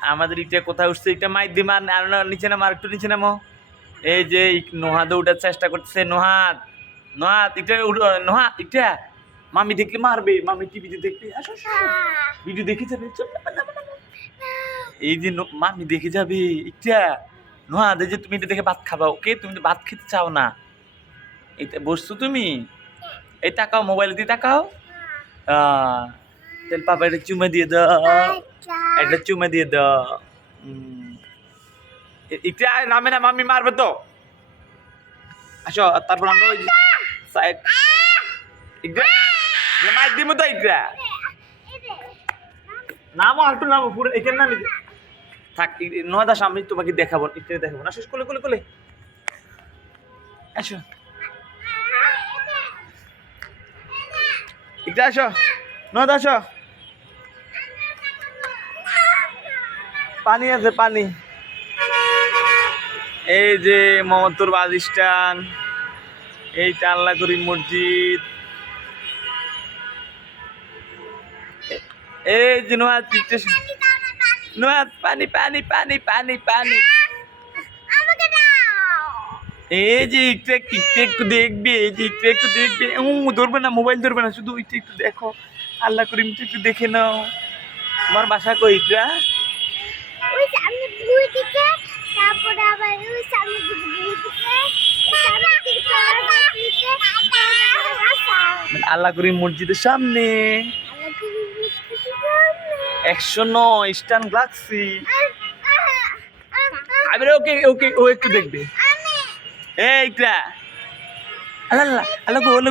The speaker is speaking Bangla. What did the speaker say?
আমাদের ইটা কোথায় উঠছে এটা মাই দি মার আর না, নিচে নামো আর একটু নিচে নামো। এই যে ই- উঠার চেষ্টা করতেছে নোহাদ নোহাদ এটা নোহাদ এটা। মামি দেখলে মারবে মামি টিভিতে আসো। ভিডিও দেখে যাবে নামো। এই যে মামি দেখে যাবে এটা। নোহাদ এই যে তুমি এটা দেখে ভাত খাবা ওকে? তুমি তো ভাত খেতে চাও না। এটা বসছো তুমি? এই তাকাও মোবাইল দিয়ে তাকাও। আহ, তাহলে পাপা এটা চুমা দিয়ে দাও। একটা চুমা দিয়ে না মাম্মি মারবে তো আসো তারপর আমরা নামো আলটু নামো পুরো এখানে নামি থাক ই- নয়দা সামনে তোমাকে দেখাবো একটু দেখাবো না শেষ কোলে কোলে কোলে আসো একটু আসো নয়দা আসো পানি আছে, পানি। এই যে মমতুর বাদিস্টান এই টাল্লাগুড়ি মসজিদ। এই যে নোয়াজ নোয়াজ, পানি পানি পানি পানি পানি। এই যে একটু একটু একটু দেখবে, এই যে একটু একটু দেখবে। ও ধরবে না, মোবাইল ধরবে না, শুধু একটু একটু দেখো। আল্লাহ করিম একটু দেখে নাও। আমার বাসা কই এটা ওই সামনে দুই দিকে তারপরে আবার ওই সামনে দিকে দুই দিকে মসজিদের সামনে। একশো নয় স্টান গ্লাক্সি। আবার ওকে ওকে ও একটু দেখবে। এইটা আল্লাহ আল্লাহ